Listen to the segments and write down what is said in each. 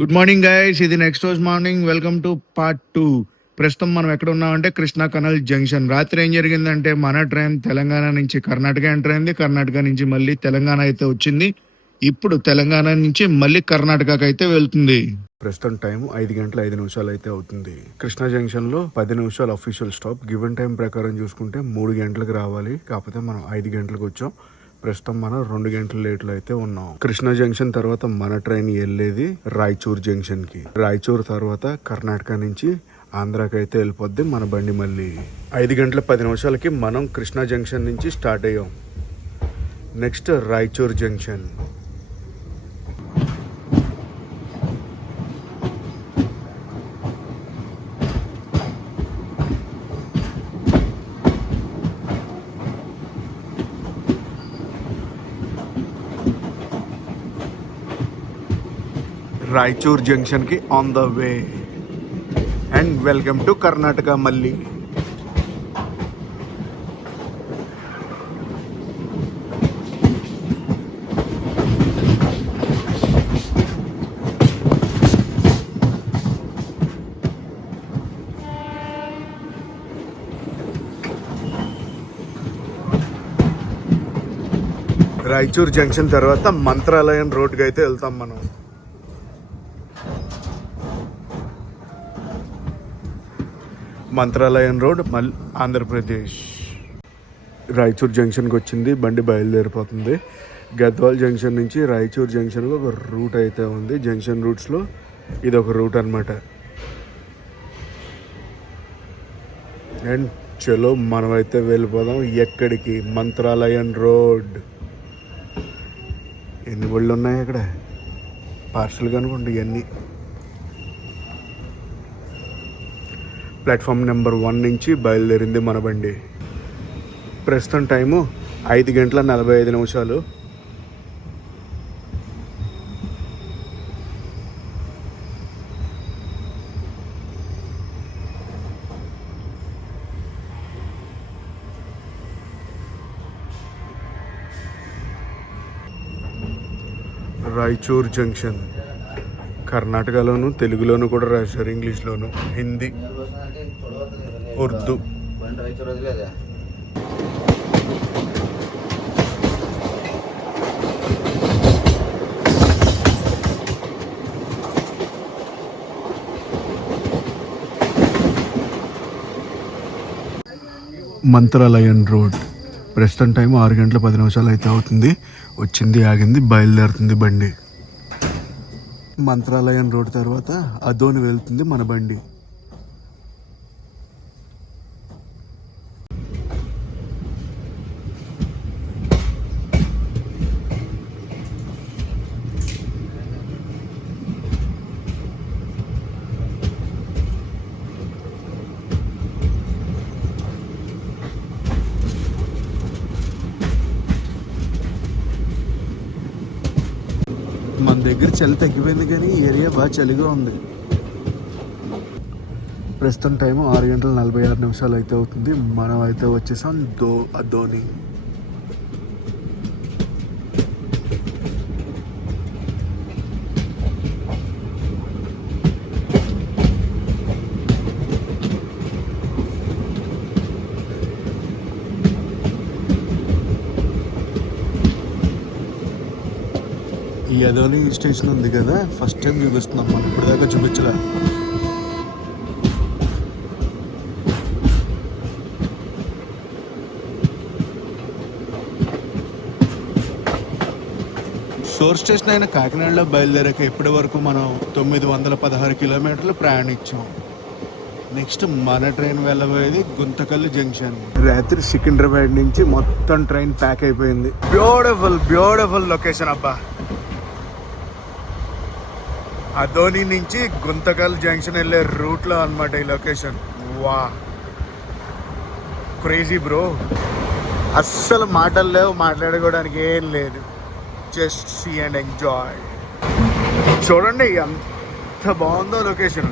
Good morning guys, ఇది next రోజు morning. Welcome to part 2. ప్రస్తుతం మనం ఎక్కడ ఉన్నామంటే కృష్ణా కెనాల్ జంక్షన్. రాత్రి ఏం జరిగిందంటే మన ట్రైన్ తెలంగాణ నుంచి కర్ణాటక ఎంటర్ అయింది. కర్ణాటక నుంచి మళ్ళీ తెలంగాణ అయితే వచ్చింది. ఇప్పుడు తెలంగాణ నుంచి మళ్ళీ కర్ణాటకకి అయితే వెళ్తుంది. ప్రస్తుతం టైం 5:05 అయితే అవుతుంది. కృష్ణా జంక్షన్ లో 10 నిమిషాలు అఫీషియల్ స్టాప్. గివెన్ టైం ప్రకారం చూసుకుంటే 3 గంటలకు రావాలి, కాకపోతే మనం 5 గంటలకు వచ్చాం. ప్రస్తుతం మనం 2 గంటల లేట్లో అయితే ఉన్నాం. కృష్ణా జంక్షన్ తర్వాత మన ట్రైన్ వెళ్ళేది రాయచూర్ జంక్షన్ కి. రాయచూర్ తర్వాత కర్ణాటక నుంచి ఆంధ్రాకి అయితే వెళ్ళిపోద్ది మన బండి. మళ్ళీ 5:10 మనం కృష్ణా జంక్షన్ నుంచి స్టార్ట్ అయ్యాం. Next Raichur junction. Raichur junction కి on the way. And welcome to Karnataka. మళ్ళీ రాయచూర్ జంక్షన్ తర్వాత మంత్రాలయం రోడ్కి అయితే వెళ్తాం మనం. మంత్రాలయం రోడ్, మళ్ళీ ఆంధ్రప్రదేశ్. రాయచూర్ జంక్షన్కి వచ్చింది, బండి బయలుదేరిపోతుంది. గద్వాల్ జంక్షన్ నుంచి రాయచూర్ జంక్షన్కి ఒక రూట్ అయితే ఉంది. జంక్షన్ రూట్స్లో ఇది ఒక రూట్ అనమాట. అండ్ చలో మనమైతే వెళ్ళిపోదాం. ఎక్కడికి? మంత్రాలయం రోడ్. ఎన్ని బళ్ళు ఉన్నాయి అక్కడ? పార్సల్ కనుకోండి ఇవన్నీ. ప్లాట్ఫామ్ నెంబర్ 1 నుంచి బయలుదేరింది మన బండి. ప్రస్తుతం టైము 5:45. రాయచూర్ జంక్షన్ కర్ణాటకలోను, తెలుగులోను కూడా రాశారు, ఇంగ్లీష్లోను, హిందీ, ఉర్దూ. మంత్రాలయం రోడ్. ప్రస్తుతం టైం 6:10 అయితే అవుతుంది. వచ్చింది, ఆగింది, బయలుదేరుతుంది బండి. మంత్రాలయం రోడ్ తర్వాత అదోని వెళ్తుంది మన బండి. మన దగ్గర చలి తగ్గిపోయింది, కానీ ఏరియా బాగా చలిగా ఉంది. ప్రస్తుతం టైము 6:46 అయితే అవుతుంది. మనం అయితే వచ్చేసాం అదోని. ఈ అదోని స్టేషన్ ఉంది కదా, ఫస్ట్ టైం చూపిస్తున్నాం మనం, ఇప్పటిదాకా చూపించలే. సోర్స్ స్టేషన్ అయిన కాకినాడలో బయలుదేరాక ఇప్పటి వరకు మనం 916 కిలోమీటర్లు ప్రయాణించాం. నెక్స్ట్ మన ట్రైన్ వెళ్ళబోయేది గుంతకల్లు జంక్షన్. రాత్రి సికింద్రాబాద్ నుంచి మొత్తం ట్రైన్ ప్యాక్ అయిపోయింది. బ్యూటిఫుల్ లొకేషన్ అబ్బా. అదోని నుంచి గుంతకల్ జంక్షన్ వెళ్ళే రూట్లో అనమాట ఈ లొకేషన్. వా, క్రేజీ బ్రో. అస్సలు మాటలు లేవు, మాట్లాడుకోవడానికి ఏం లేదు. Just see and enjoy. చూడండి ఎంత బాగుందో లొకేషన్.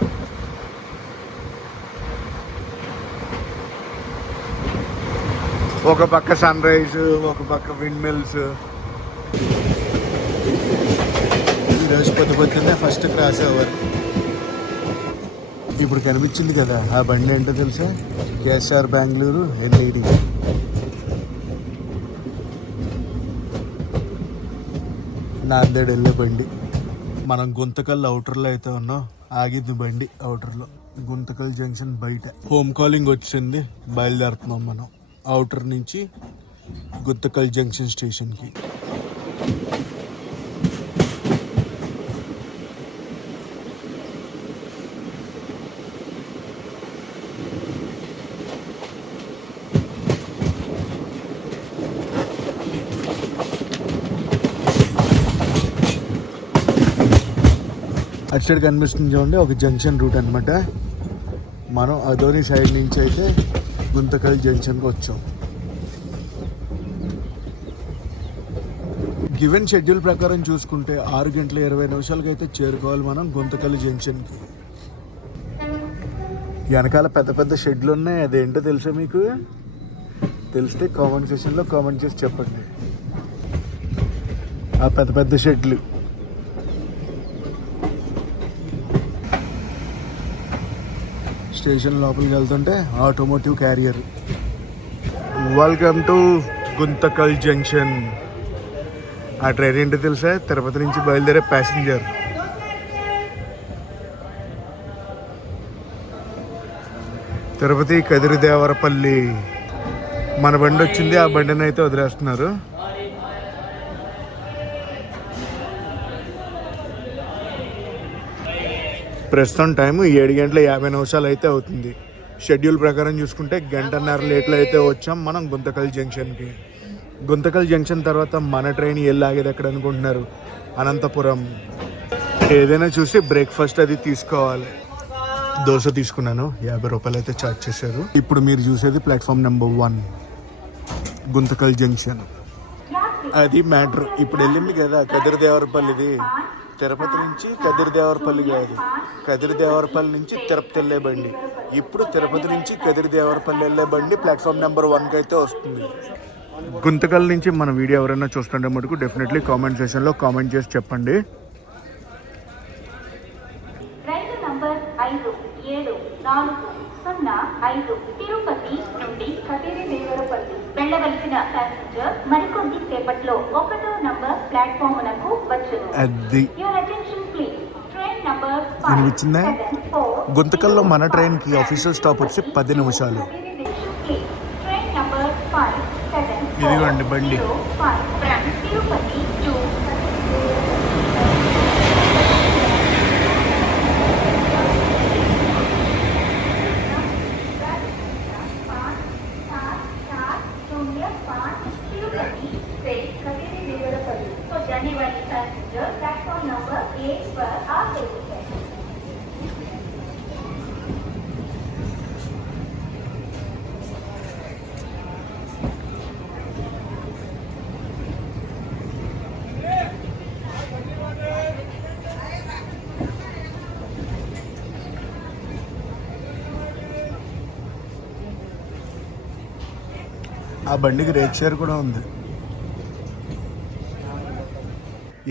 ఒక పక్క సన్ రైజ్, ఒక పక్క విండ్ మిల్స్. ఈరోజు పొద్దున్నే ఫస్ట్ క్రాస్ ఓవర్. ఇప్పుడు కనిపించింది కదా ఆ బండి ఏంటో తెలుసా? KSR Bengaluru LED. నాందేడ్ వెళ్ళే బండి. మనం గుంతకల్ అవుటర్లో అయితే ఉన్నాం. ఆగింది బండి అవుటర్లో, గుంతకల్ జంక్షన్ బయట. హోమ్ కాలింగ్ వచ్చింది, బయలుదేరుతున్నాం మనం అవుటర్ నుంచి గుంతకల్ జంక్షన్ స్టేషన్కి. అటు సైడ్ కనిపిస్తుంది చూడండి, ఒక జంక్షన్ రూట్ అనమాట. మనం అదోని సైడ్ నుంచి అయితే గుంతకల్ జంక్షన్కి వచ్చాం. గివెన్ షెడ్యూల్ ప్రకారం చూసుకుంటే 6:20 అయితే చేరుకోవాలి మనం గుంతకల్ జంక్షన్కి. వెనకాల పెద్ద పెద్ద షెడ్లు ఉన్నాయి, అదేంటో తెలుసా మీకు? తెలిస్తే కామెంట్ సెక్షన్లో కామెంట్ చేసి చెప్పండి. ఆ పెద్ద పెద్ద షెడ్లు. స్టేషన్ లోపలికి వెళ్తుంటే automotive carrier. Welcome to Guntakal junction. ఆ ట్రైన్ ఏంటో తెలుసా? తిరుపతి నుంచి బయలుదేరే ప్యాసింజర్. తిరుపతి కదిరిదేవరపల్లి. మన బండి వచ్చింది, ఆ బండిని అయితే వదిలేస్తున్నారు. ప్రస్తుతం టైము 7:50 అయితే అవుతుంది. షెడ్యూల్ ప్రకారం చూసుకుంటే 1.5 లేట్లో అయితే వచ్చాం మనం గుంతకల్ జంక్షన్కి. గుంతకల్ జంక్షన్ తర్వాత మన ట్రైన్ ఆగేది ఎక్కడ అనుకుంటున్నారు? అనంతపురం. ఏదైనా చూసి బ్రేక్ఫాస్ట్ అది తీసుకోవాలి. దోశ తీసుకున్నాను, 50 రూపాయలు అయితే ఛార్జ్ చేశారు. ఇప్పుడు మీరు చూసేది ప్లాట్ఫామ్ నెంబర్ 1 గుంతకల్ జంక్షన్. అది మ్యాటర్. ఇప్పుడు వెళ్ళింది కదా కదిరిదేవరపల్లిది. తిరుపతి నుంచి కదిరిదేవరపల్లి కాదు, కదిరిదేవరపల్లి నుంచి తిరుపతి వెళ్ళే బండి. ఇప్పుడు తిరుపతి నుంచి కదిరిదేవరపల్లి వెళ్ళే బండి ప్లాట్ఫామ్ నెంబర్ 1కి అయితే వస్తుంది. గుంతకల్ నుంచి మన వీడియో ఎవరైనా చూస్తుంటే మటుకు డెఫినెట్లీ కామెంట్ సెక్షన్లో కామెంట్ చేసి చెప్పండి. రైలు నంబర్ 5740 తిరుపతి నుండి కదిరిదేవరపల్లి వెళ్ళవలసిన ప్యాసింజర్ మరికొద్ది సేపట్లో 1వ నంబర్ ప్లాట్ఫామునకు వచ్చును. అది your attention please. Train number అనిపించిందా? గుంతకల్లో మన ట్రైన్కి ఆఫీషియల్ స్టాప్ వచ్చి 10 నిమిషాలు. ట్రైన్ నంబర్ 574 ఇదిగోండి బండి. తిరుపతి టు जाने वाली पैसेंजर प्लेटफॉर्म नंबर 8 पर आ गई है. ఆ బండికి రేక్ షేర్ కూడా ఉంది.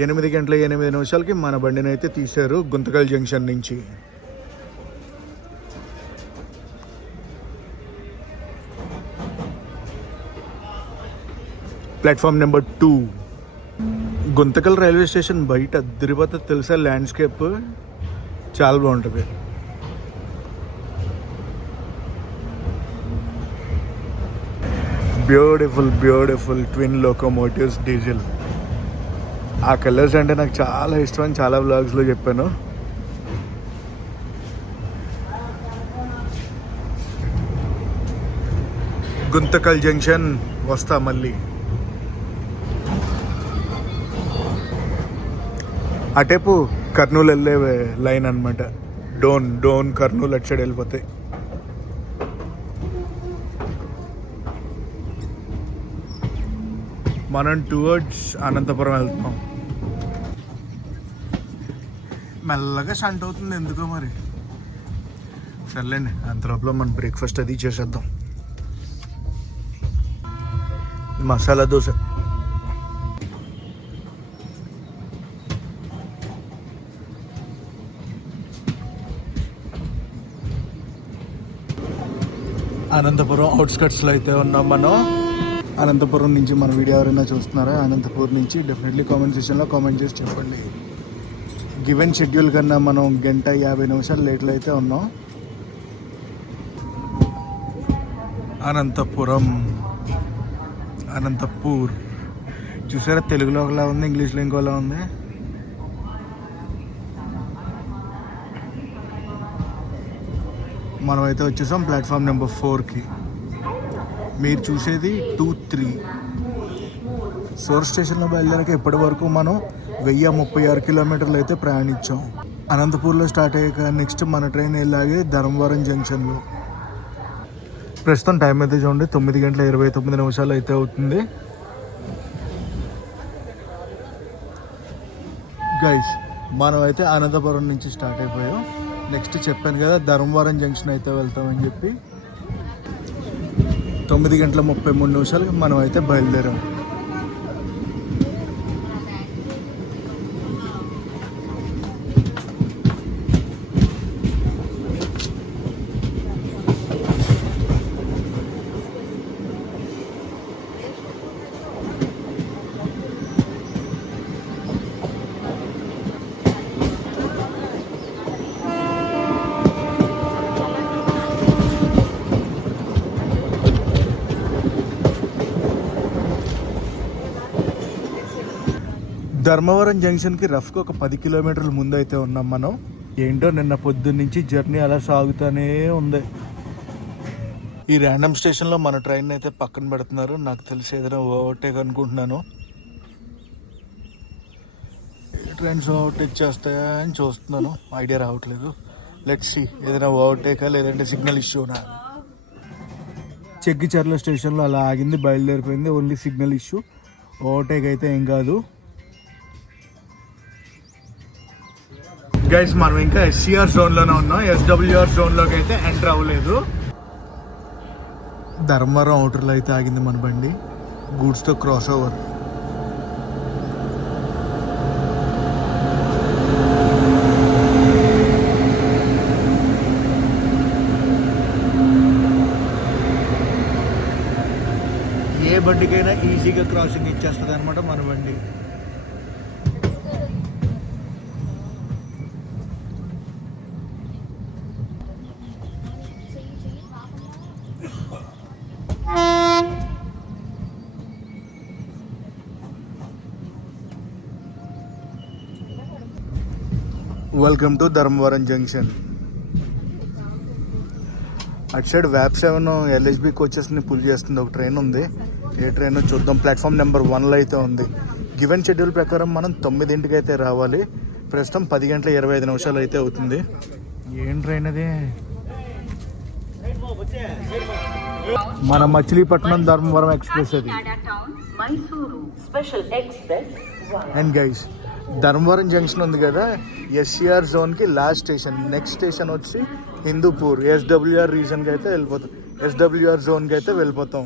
8:08 మన బండిని అయితే తీశారు గుంతకల్ జంక్షన్ నుంచి. Platform number 2 Guntakal railway station బయట తిరుపతి తెలుసా? ల్యాండ్స్కేప్ చాలా బాగుంటుంది. Beautiful beautiful twin locomotives diesel. ఆ కలర్స్ అంటే నాకు చాలా ఇష్టం అని చాలా వ్లాగ్స్లో చెప్పాను. గుంతకల్ జంక్షన్ వస్తా మళ్ళీ. అటేపు కర్నూలు వెళ్ళే లైన్ అనమాట. డోన్ కర్నూలు అటు సైడ్ వెళ్ళిపోతాయి. మనం టువర్డ్స్ అనంతపురం వెళ్తాం. మెల్లగా షంట్ అవుతుంది ఎందుకో మరి. సర్లేండి, అంతలోపల మనం బ్రేక్ఫాస్ట్ అది చేసేద్దాం. మసాలా దోశ. అనంతపురం అవుట్స్కట్స్లో అయితే ఉన్నాం మనం. అనంతపురం నుంచి మన వీడియో ఎవరైనా చూస్తున్నారా అనంతపురం నుంచి డెఫినెట్లీ కామెంట్ సెక్షన్లో కామెంట్ చేసి చెప్పండి. గివెన్ షెడ్యూల్ కన్నా మనం 1:50 లేట్లో అయితే ఉన్నాం. అనంతపూర్ చూసారా, తెలుగులో ఒకలా ఉంది, ఇంగ్లీష్లో ఇంకోలా ఉంది. మనమైతే వచ్చేసాం ప్లాట్ఫామ్ నెంబర్ 4కి. మీరు చూసేది 2-3. సోర్స్ స్టేషన్లో బయలుదేరాక ఇప్పటి వరకు మనం 1036 కిలోమీటర్లు అయితే ప్రయాణించాం. అనంతపూర్లో స్టార్ట్ అయ్యాక నెక్స్ట్ మన ట్రైన్ వెళ్ళాగే ధర్మవరం జంక్షన్లో. ప్రస్తుతం టైం అయితే చూడండి 9:29 అయితే అవుతుంది. గైస్ మనం అయితే అనంతపురం నుంచి స్టార్ట్ అయిపోయాం. నెక్స్ట్ చెప్పాను కదా ధర్మవరం జంక్షన్ అయితే వెళ్తామని చెప్పి 9:33 మనం అయితే బయలుదేరాం. ధర్మవరం జంక్షన్కి రఫ్గా ఒక 10 కిలోమీటర్ల ముందు అయితే ఉన్నాం మనం. ఏంటో నిన్న పొద్దున్న నుంచి జర్నీ అలా సాగుతూనే ఉంది. ఈ ర్యాండమ్ స్టేషన్లో మన ట్రైన్ అయితే పక్కన పెడుతున్నారు. నాకు తెలిసి ఏదైనా ఓవర్టేక్ అనుకుంటున్నాను. ట్రైన్స్ ఓవర్టేక్ చేస్తాయా అని చూస్తున్నాను, ఐడియా రావట్లేదు. లెట్స్ సీ ఏదైనా ఓవర్టేకా లేదంటే సిగ్నల్ ఇష్యూనా. చెగ్గిచర్ల స్టేషన్లో అలా ఆగింది, బయలుదేరిపోయింది. ఓన్లీ సిగ్నల్ ఇష్యూ, ఓవర్టేక్ అయితే ఏం కాదు. గైస్ మనం ఇంకా ఎస్సీఆర్ జోన్లోనే ఉన్నాం, ఎస్డబ్ల్యూఆర్ జోన్లోకి అయితే ఎంటర్ అవ్వలేదు. ధర్మవరం అవుటర్లో అయితే ఆగింది మన బండి, గూడ్స్తో క్రాస్ ఓవర్. ఏ బండికైనా ఈజీగా క్రాసింగ్ ఇచ్చేస్తుంది అనమాట మన బండి. Welcome to Dharmavaram junction. అటు సైడ్ వ్యాప్ 7 ఎల్హెచ్బి కోచెస్ని పుల్ చేస్తుంది ఒక ట్రైన్ ఉంది. ఏ ట్రైన్ చూద్దాం. ప్లాట్ఫామ్ నెంబర్ 1లో అయితే ఉంది. గివెన్ షెడ్యూల్ ప్రకారం మనం 9ంటికి అయితే రావాలి. ప్రస్తుతం 10:25 అయితే అవుతుంది. ఏం ట్రైన్ అది? మన మచిలీపట్నం ధర్మవరం ఎక్స్ప్రెస్ అది. అండ్ గైస్ ధర్మవరం జంక్షన్ ఉంది కదా, ఎస్సీఆర్ జోన్కి లాస్ట్ స్టేషన్. నెక్స్ట్ స్టేషన్ వచ్చి హిందూపూర్. ఎస్డబ్ల్యూఆర్ రీజన్కి అయితే వెళ్ళిపోతాం, ఎస్డబ్ల్యూఆర్ జోన్కి అయితే వెళ్ళిపోతాం.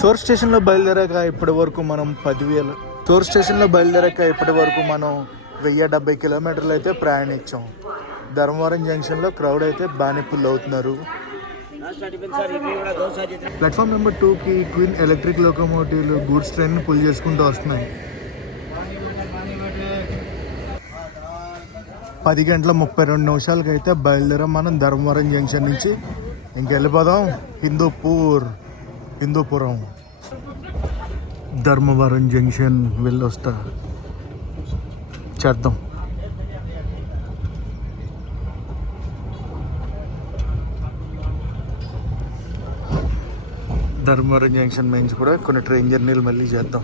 సోర్స్ స్టేషన్లో బయలుదేరాక ఇప్పటి వరకు మనం 1070 కిలోమీటర్లు అయితే ప్రయాణించాం. ధర్మవరం జంక్షన్లో క్రౌడ్ అయితే బాగానే ఫుల్ అవుతున్నారు. ప్లాట్ఫామ్ నెంబర్ 2కి క్వీన్ ఎలక్ట్రిక్ లోకోమోటివ్లు గూడ్స్ ట్రైన్ పుల్ చేసుకుంటూ వస్తున్నాయి. 10:32 అయితే బయలుదేరాం మనం ధర్మవరం జంక్షన్ నుంచి. ఇంకెళ్ళిపోదాం హిందూపురం. ధర్మవరం జంక్షన్ వెళ్ళొస్తా చేద్దాం. ధర్మవరం జంక్షన్ నుంచి కూడా కొన్ని ట్రైన్ జర్నీలు మళ్ళీ చేద్దాం.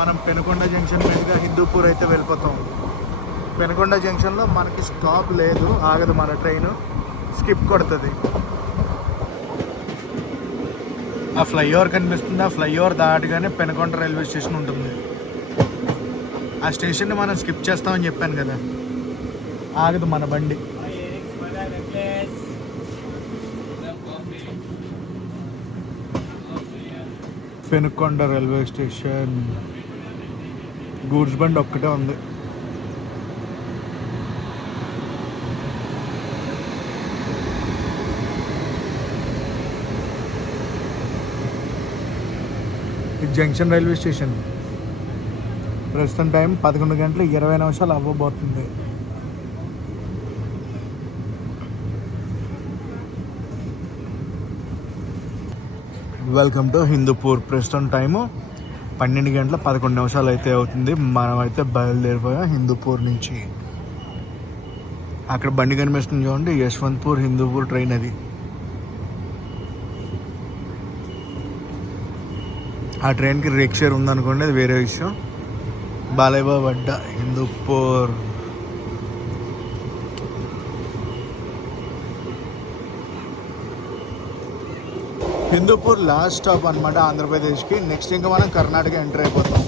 మనం పెనుకొండ జంక్షన్ మీదుగా హిందూపూర్ అయితే వెళ్ళిపోతాం. పెనుకొండ జంక్షన్లో మనకి స్టాప్ లేదు, ఆగదు మన ట్రైన్, స్కిప్ కొడుతుంది. ఆ ఫ్లైఓవర్ కనిపిస్తుంది. ఆ ఫ్లైఓవర్ దాటగానే పెనుకొండ రైల్వే స్టేషన్ ఉంటుంది. ఆ స్టేషన్ని మనం స్కిప్ చేస్తామని చెప్పాను కదా, ఆగదు మన బండి. పెనుకొండ రైల్వే స్టేషన్ గూడ్స్ బండి ఒక్కటే ఉంది. ఇది జంక్షన్ రైల్వే స్టేషన్. ప్రస్తుతం టైం 11:20 అవ్వబోతుంది. Welcome to Hindupur. ప్రస్తుతం టైము 12:11 అయితే అవుతుంది. మనమైతే బయలుదేరిపోయాం హిందూపూర్ నుంచి. అక్కడ బండి కనిపిస్తుంది చూడండి, యశ్వంత్పూర్ హిందూపూర్ ట్రైన్ అది. ఆ ట్రైన్కి రేక్ షేర్ ఉందనుకోండి, అది వేరే విషయం. బాలయ్యబాబు అడ్డా హిందూపూర్. హిందూపూర్ లాస్ట్ స్టాప్ అనమాట ఆంధ్రప్రదేశ్కి. నెక్స్ట్ ఇంకా మనం కర్ణాటక ఎంటర్ అయిపోతాం.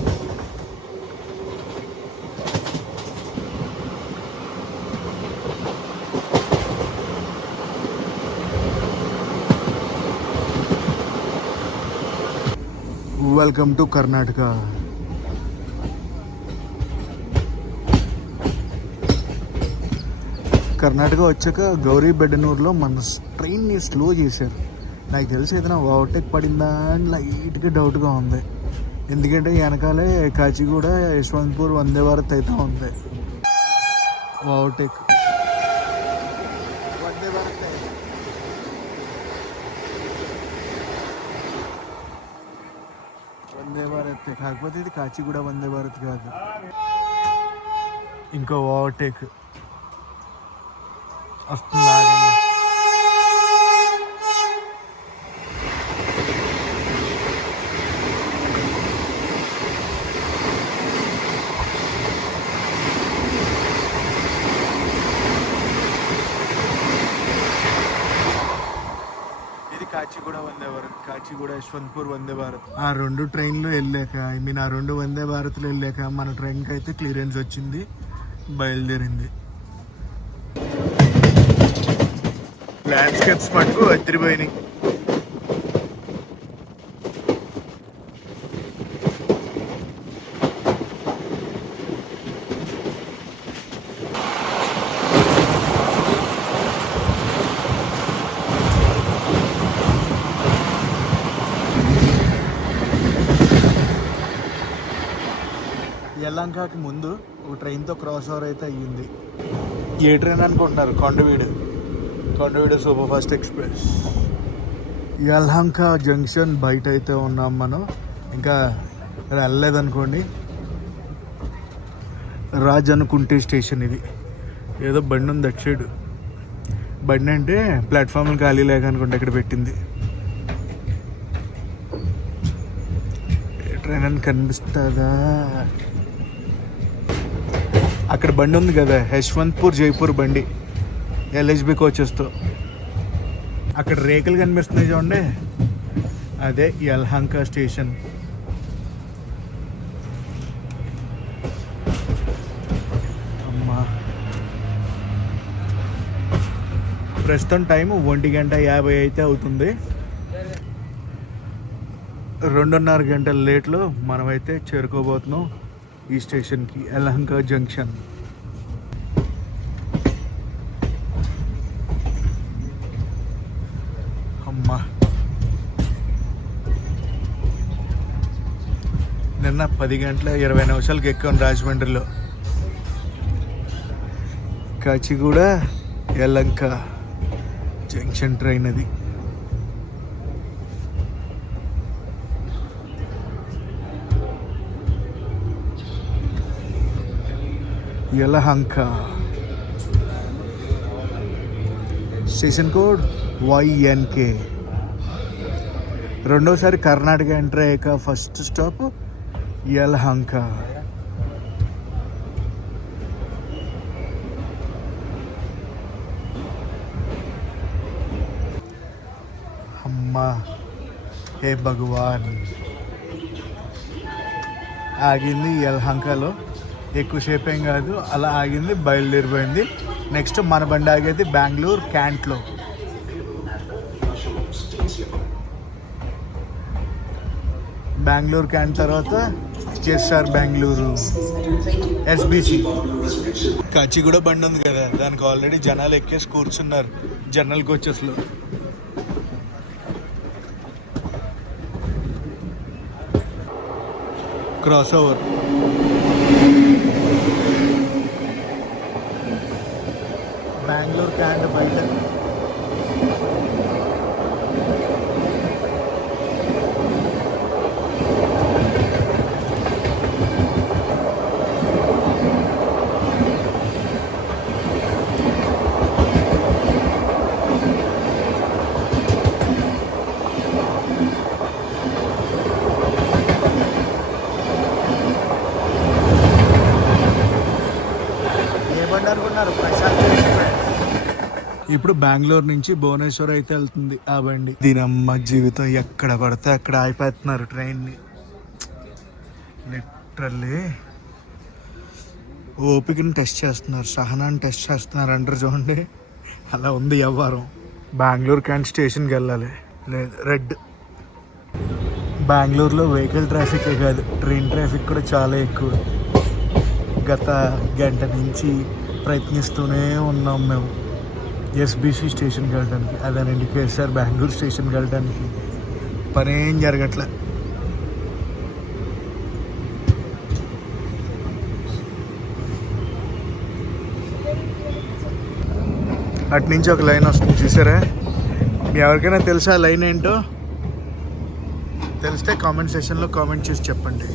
Welcome to Karnataka. కర్ణాటక వచ్చాక గౌరీబెడ్డనూరులో మన ట్రైన్ని స్లో చేశారు. నాకు తెలిసి ఏదైనా ఓవర్టేక్ పడిందా అని లైట్గా డౌట్గా ఉంది. ఎందుకంటే వెనకాలే కాచిగూడ యశ్వంత్పూర్ వందే భారత్ అయితే ఉంది. ఓవర్టేక్ వందే భారత్ వందే భారత్ కాకపోతే ఇది కాచిగూడ వందే భారత్ కాదు. ఇంకో ఓవర్టేక్ వస్తుందా? కాచిగూడ వందే భారత్, కాచిగూడ యశ్వంత్పూర్ వందే భారత్. ఆ రెండు ట్రైన్లు వెళ్ళాక, ఆ రెండు వందే భారత్లు వెళ్ళాక మన ట్రైన్కి అయితే క్లియరెన్స్ వచ్చింది, బయలుదేరింది. ల్యాండ్స్కేప్స్ మటుకు అదిరిపోయినాయి. యలంకకి ముందు ఒక ట్రైన్తో క్రాస్ ఓవర్ అయితే అయ్యింది. ఏ ట్రైన్ అనుకుంటున్నారు? Kondaveedu super fast express. Yelahanka junction బయట అయితే ఉన్నాం మనం, ఇంకా వెళ్ళలేదనుకోండి. రాజనుకుంటే స్టేషన్ ఇది. ఏదో బండి ఉంది అటు సైడ్. బండి అంటే ప్లాట్ఫామ్లు ఖాళీ లేక అనుకుంటే ఇక్కడ పెట్టింది. ట్రైన్ అని కనిపిస్తుందా? అక్కడ బండి ఉంది కదా, యశ్వంత్పూర్ జైపూర్ బండి, ఎల్హెచ్బి కోచెస్తో. అక్కడ రేకులు కనిపిస్తున్నాయి చూడండి, అదే యలహంక స్టేషన్. అమ్మా, ప్రస్తుతం టైము 1:50 అయితే అవుతుంది. 2.5 గంటల లేట్లో మనమైతే చేరుకోబోతున్నాం ఈ స్టేషన్కి, యలహంక జంక్షన్. అమ్మా, నిన్న 10:20 ఎక్కాను రాజమండ్రిలో. కాచిగూడ యలహంక జంక్షన్ ట్రైన్ అది. Yelahanka station code YNK. రెండోసారి కర్ణాటక ఎంటర్ అయ్యాక ఫస్ట్ స్టాప్ యలహంక. అమ్మా, హే భగవాన్. ఆగింది యలహంకలో, ఎక్కువసేపు ఏం కాదు, అలా ఆగింది, బయలుదేరిపోయింది. నెక్స్ట్ మన బండి ఆగేది బెంగళూరు క్యాంట్లో. బెంగళూరు క్యాంట్ తర్వాత కేఎస్ఆర్ బెంగళూరు ఎస్బిసి. కాచిగూడ బండి ఉంది కదా, దానికి ఆల్రెడీ జనాలు ఎక్కేసి కూర్చున్నారు జనరల్ కోచెస్లో. Cross over. బెంగళూరు క్యాంట్ బయట. ఇప్పుడు బెంగళూరు నుంచి భువనేశ్వర్ అయితే వెళ్తుంది ఆ బండి. దీనమ్మ జీవితం, ఎక్కడ పడితే అక్కడ ఆగిపోతున్నారు ట్రైన్ని. లిటరల్లీ ఓపికని టెస్ట్ చేస్తున్నారు, సహనాన్ని టెస్ట్ చేస్తున్నారు అంటారు చూడండి, అలా ఉంది వ్యవహారం. బెంగళూరు క్యాంట్ స్టేషన్కి వెళ్ళాలి. లేదు రెడ్. బెంగళూరులో వెహికల్ ట్రాఫికే కాదు, ట్రైన్ ట్రాఫిక్ కూడా చాలా ఎక్కువ. గత గంట నుంచి ప్రయత్నిస్తూనే ఉన్నాం మేము ఎస్బిసి స్టేషన్కి వెళ్ళడానికి, అదేనండి కేఎస్ఆర్ బెంగళూరు స్టేషన్కి వెళ్ళడానికి. పనేం జరగట్లే. అటు నుంచి ఒక లైన్ వస్తుంది చూసారా, ఎవరికైనా తెలుసా లైన్ ఏంటో? తెలిస్తే కామెంట్ సెక్షన్లో కామెంట్ చేసి చెప్పండి.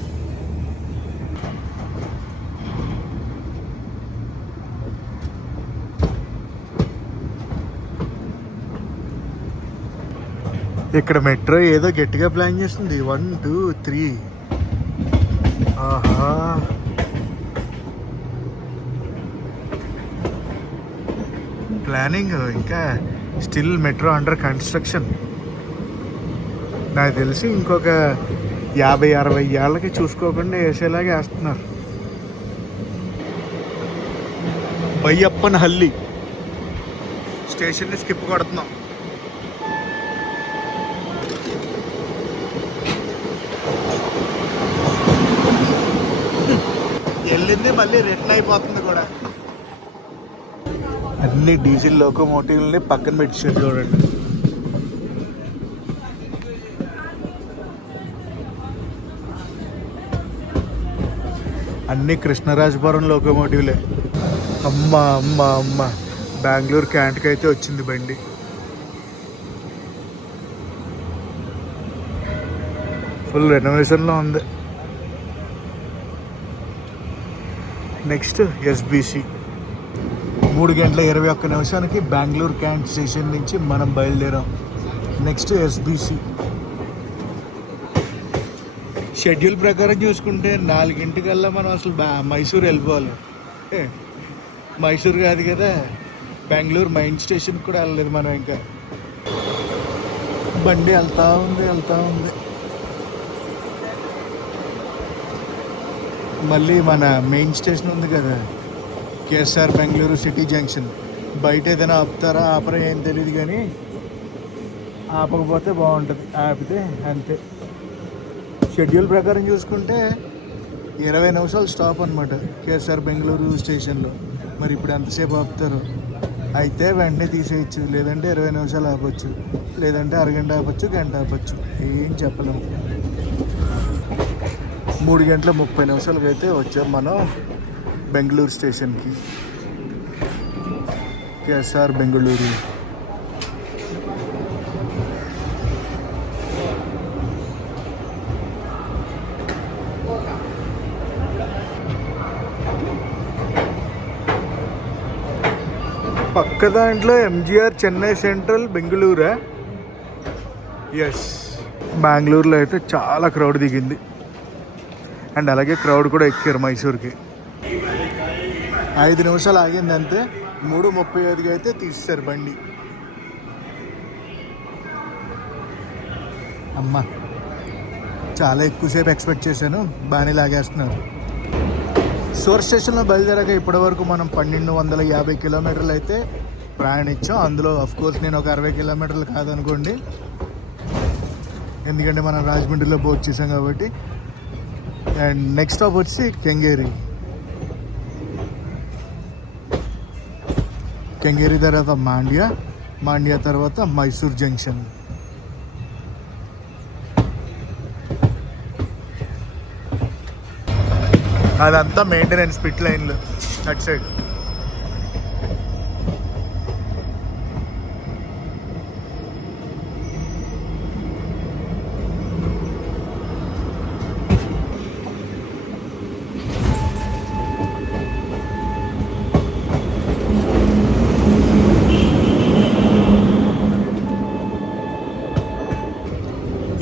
ఇక్కడ మెట్రో ఏదో గట్టిగా ప్లాన్ చేస్తుంది. 1 2 3. ఆహా, ప్లానింగ్ ఇంకా స్టిల్ మెట్రో అండర్ కన్స్ట్రక్షన్. నాకు తెలిసి ఇంకొక 50-60 ఏళ్ళకి చూసుకోకుండా వేసేలాగా వేస్తున్నారు. బయ్యప్పన్ హల్లి స్టేషన్ని స్కిప్ కొడుతున్నాం. వెళ్ళింది మళ్ళీ రిటర్న్ అయిపోతుంది కూడా. అన్ని డీజిల్ లోకోమోటివ్ని పక్కన పెట్టారు చూడండి. అన్ని కృష్ణరాజపురం లోకోమోటివ్లే. అమ్మ అమ్మ అమ్మ, బెంగళూరు క్యాంట్కి అయితే వచ్చింది బండి. ఫుల్ రెనోవేషన్లో ఉంది. నెక్స్ట్ ఎస్బిసి. 3:21 బెంగళూరు క్యాంట్ స్టేషన్ నుంచి మనం బయలుదేరాం. నెక్స్ట్ ఎస్బిసి. షెడ్యూల్ ప్రకారం చూసుకుంటే 4 మనం అసలు మైసూర్ వెళ్ళిపోవాలి. మైసూర్ కాదు కదా, బెంగళూరు మెయిన్ స్టేషన్కి కూడా వెళ్ళలేదు మనం. ఇంకా బండి వెళ్తూ ఉంది. మళ్ళీ మన మెయిన్ స్టేషన్ ఉంది కదా, కేఎస్ఆర్ బెంగళూరు సిటీ జంక్షన్. బయట ఏదైనా ఆపుతారా ఆపరా ఏం తెలియదు, కానీ ఆపకపోతే బాగుంటుంది, ఆపితే అంతే. షెడ్యూల్ ప్రకారం చూసుకుంటే 20 నిమిషాలు స్టాప్ అనమాట కేఎస్ఆర్ బెంగళూరు స్టేషన్లో. మరి ఇప్పుడు ఎంతసేపు ఆపుతారు? అయితే వెంటనే తీసేయచ్చు, లేదంటే 20 నిమిషాలు ఆపచ్చు, లేదంటే అరగంట ఆపచ్చు, గంట ఆపచ్చు, ఏం చెప్పలేము. 3:30 అయితే వచ్చాం మనం బెంగళూరు స్టేషన్కి. కేఎస్ఆర్ బెంగళూరు. పక్క దాంట్లో ఎంజిఆర్ చెన్నై సెంట్రల్ బెంగళూరా? ఎస్. బెంగళూరులో అయితే చాలా క్రౌడ్ దిగింది, అండ్ అలాగే క్రౌడ్ కూడా ఎక్కారు మైసూర్కి. 5 నిమిషాలు ఆగింది అంతే. 3:35 అయితే తీస్తారు బండి. అమ్మ చాలా ఎక్కువసేపు ఎక్స్పెక్ట్ చేశాను, బాగానే లాగేస్తున్నారు. సోర్స్ స్టేషన్లో బయలుదేరాక ఇప్పటివరకు మనం 1250 కిలోమీటర్లు అయితే ప్రయాణించాం. అందులో కోర్స్ నేను ఒక 60 కిలోమీటర్లు కాదనుకోండి, ఎందుకంటే మనం రాజమండ్రిలో బోట్ చేసాం కాబట్టి. అండ్ నెక్స్ట్ స్టాప్ వచ్చి కెంగేరి తర్వాత మాండ్యా తర్వాత మైసూర్ జంక్షన్. అదంతా మెయింటెనెన్స్ పిట్ లైన్లు అటు సైడ్.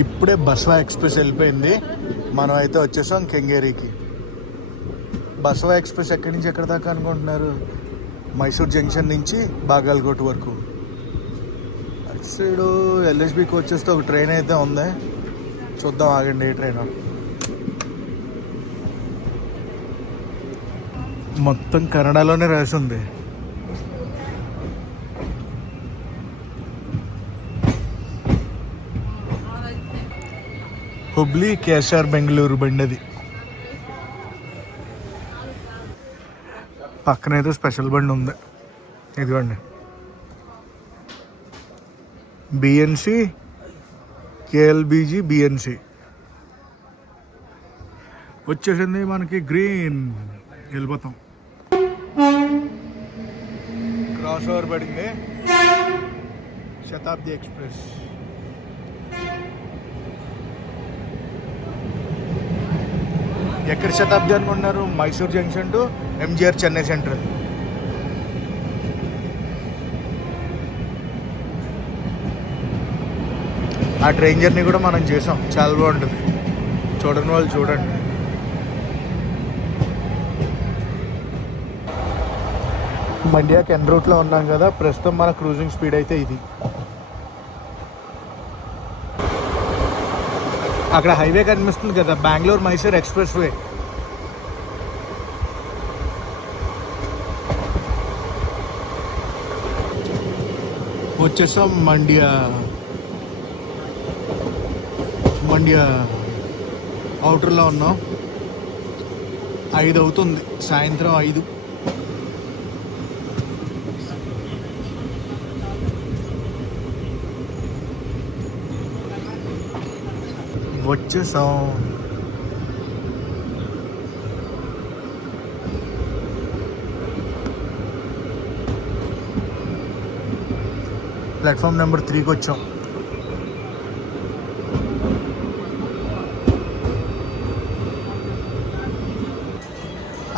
ఇప్పుడే బస్వా ఎక్స్ప్రెస్ వెళ్ళిపోయింది, మనం అయితే వచ్చేసాం కెంగేరికి. బస్వా ఎక్స్ప్రెస్ ఎక్కడి నుంచి ఎక్కడి దాకా అనుకుంటున్నారు? మైసూర్ జంక్షన్ నుంచి బాగల్కోట్ వరకు. అటు సైడు ఎల్ఎస్బి కోచెస్తో ఒక ట్రైన్ అయితే ఉంది, చూద్దాం ఆగండి. ఏ ట్రైన్? మొత్తం కన్నడలోనే రాసి ఉంది. హుబ్లీ కేఎస్ఆర్ బెంగళూరు బండి అది. పక్కన ఏదో స్పెషల్ బండి ఉంది, ఇదిగోండి. బిఎన్సి కేఎల్బిజి బిఎన్సి వచ్చేసింది మనకి. గ్రీన్ వెళ్ళిపోతాం. క్రాస్ ఓవర్ పడింది. శతాబ్ది ఎక్స్ప్రెస్. ఎక్కడ శతాబ్ది అనుకుంటున్నారు? Mysore junction to MGR Chennai central. ఆ ట్రైన్ జర్నీ కూడా మనం చేసాం, చాలా బాగుంటుంది. చూడని వాళ్ళు చూడండి. మండ్యాకి ఎన్ రూట్లో ఉన్నాం కదా, ప్రస్తుతం మన క్రూజింగ్ స్పీడ్ అయితే ఇది. అక్కడ హైవే కనిపిస్తుంది కదా, బెంగళూరు మైసూర్ ఎక్స్ప్రెస్ వే. వచ్చేసాం మండ్యా అవుటర్లో ఉన్నాం. 5 అవుతుంది, సాయంత్రం 5. వచ్చేసాం. ప్లాట్ఫామ్ నెంబర్ 3కి వచ్చాం.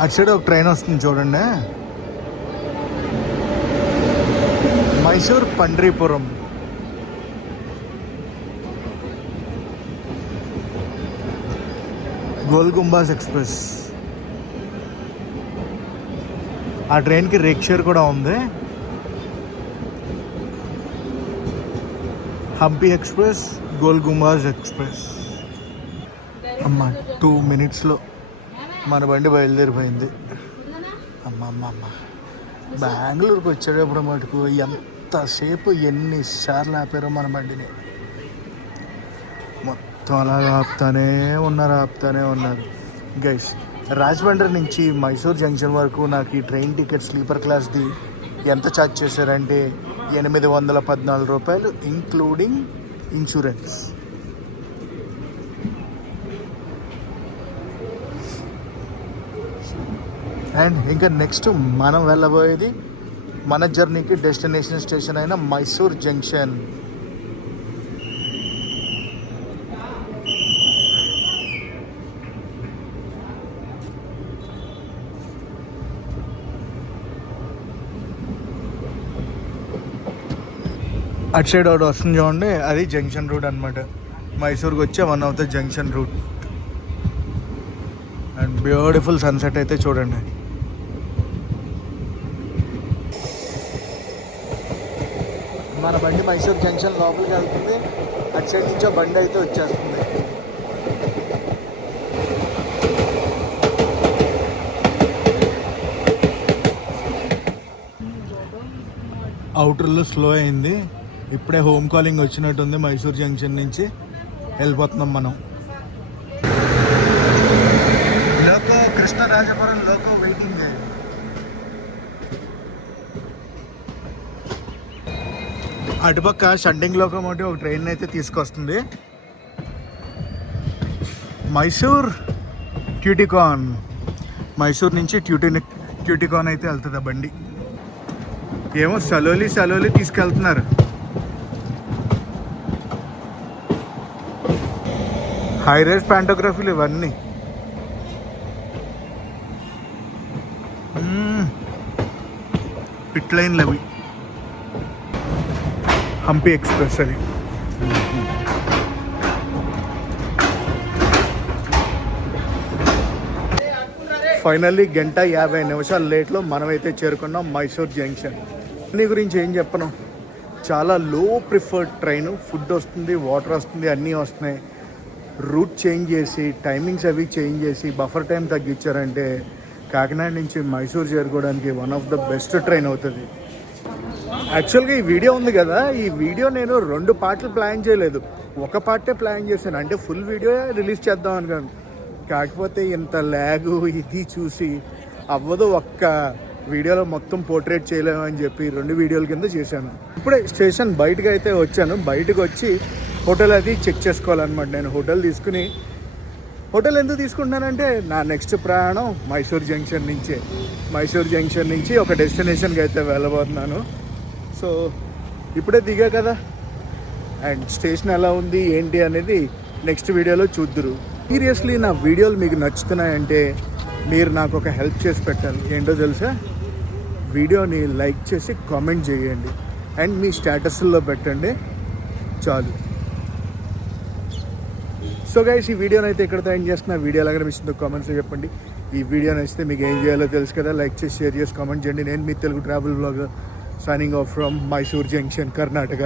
అటు సైడ్ ఒక ట్రైన్ వస్తుంది చూడండి, మైసూర్ పండ్రీపురం. గోల్ గుంబాజ్ ఎక్స్ప్రెస్. ఆ ట్రైన్కి రేక్షర్ కూడా ఉంది. Hampi express, Gol Gumbaz express. అమ్మ 2 minutesలో మన బండి బయలుదేరిపోయింది. అమ్మ బెంగళూరుకి వచ్చేటప్పుడు మటుకు ఎంతసేపు ఎన్నిసార్లు ఆపారో మన బండిని. మొత్తం అలా ఆపుతానే ఉన్నారు గైస్. రాజమండ్రి నుంచి మైసూర్ జంక్షన్ వరకు నాకు ఈ ట్రైన్ టికెట్ స్లీపర్ క్లాస్ది ఎంత ఛార్జ్ చేశారంటే 814 రూపాయలు, ఇంక్లూడింగ్ ఇన్సూరెన్స్. అండ్ ఇంకా నెక్స్ట్ మనం వెళ్ళబోయేది మన జర్నీకి డెస్టినేషన్ స్టేషన్ అయిన మైసూర్ జంక్షన్. అటు సైడ్ ఒకటి వస్తుంది చూడండి, అది జంక్షన్ రూట్ అనమాట. మైసూర్కి వచ్చే one of the junction route. And beautiful sunset అయితే చూడండి. మన బండి మైసూర్ జంక్షన్ లోపలికి వెళ్తుంది. అటు సైడ్ నుంచో బండి అయితే వచ్చేస్తుంది. అవుటర్లో స్లో అయింది. ఇప్పుడే హోమ్ కాలింగ్ వచ్చినట్టుంది. మైసూర్ జంక్షన్ నుంచి వెళ్ళిపోతున్నాం మనం. Loco Krishnarajapuram loco waiting. అటుపక్క షండింగ్ లోకోమోటివ్ ఒక ట్రైన్ అయితే తీసుకొస్తుంది. మైసూర్ ట్యూటికాన్, మైసూర్ నుంచి ట్యూటికాన్ అయితే వెళ్తుంది ఆ బండి. ఏమో సలోలి తీసుకెళ్తున్నారు. హై రేస్ ప్యాంటోగ్రఫీలు ఇవన్నీ. పిట్ లైన్లు అవి. హంపి ఎక్స్ప్రెస్ అది. ఫైనల్లీ 1:50 లేట్లో మనమైతే చేరుకున్నాం మైసూర్ జంక్షన్. దీని గురించి ఏం చెప్పను, చాలా లో ప్రిఫర్డ్ ట్రైన్. ఫుడ్ వస్తుంది, వాటర్ వస్తుంది, అన్నీ వస్తున్నాయి. రూట్ చేంజ్ చేసి టైమింగ్స్ అవి చేంజ్ చేసి బఫర్ టైం తగ్గించారంటే కాకినాడ నుంచి మైసూర్ చేరుకోవడానికి one of the best train అవుతుంది. యాక్చువల్గా ఈ వీడియో ఉంది కదా, ఈ వీడియో నేను 2 పార్ట్లు ప్లాన్ చేయలేదు, ఒక పార్టే ప్లాన్ చేశాను. అంటే ఫుల్ వీడియో రిలీజ్ చేద్దాం అనుకోను. కాకపోతే ఇంత ల్యాగు ఇది చూసి అవ్వదు, ఒక్క వీడియోలో మొత్తం పోర్ట్రేట్ చేయలేమని చెప్పి 2 వీడియోల కింద చేశాను. ఇప్పుడే స్టేషన్ బయటకు అయితే వచ్చాను. బయటకు వచ్చి హోటల్ అది చెక్ చేసుకోవాలన్నమాట. నేను హోటల్ ఎందుకు తీసుకుంటున్నానంటే నా నెక్స్ట్ ప్రయాణం మైసూర్ జంక్షన్ నుంచి ఒక డెస్టినేషన్కి అయితే వెళ్ళబోతున్నాను. సో ఇప్పుడే దిగా కదా, అండ్ స్టేషన్ ఎలా ఉంది ఏంటి అనేది నెక్స్ట్ వీడియోలో చూద్దురు. సీరియస్లీ నా వీడియోలు మీకు నచ్చుతున్నాయంటే మీరు నాకు ఒక హెల్ప్ చేసి పెట్టాలి. ఏంటో తెలుసా, వీడియోని లైక్ చేసి కామెంట్ చేయండి అండ్ మీ స్టేటస్లో పెట్టండి చాలు. సో గైస్, ఈ వీడియోని అయితే ఇక్కడితో ఎండ్ చేస్తున్నా. వీడియో ఎలా కనిపిస్తుందో కామెంట్స్లో చెప్పండి. ఈ వీడియో నచ్చితే మీకు ఏం చేయాలో తెలుసు కదా, లైక్ చేసి షేర్ చేసి కామెంట్ చేయండి. నేను మీ Telugu travel blogger signing off from Mysore junction, Karnataka.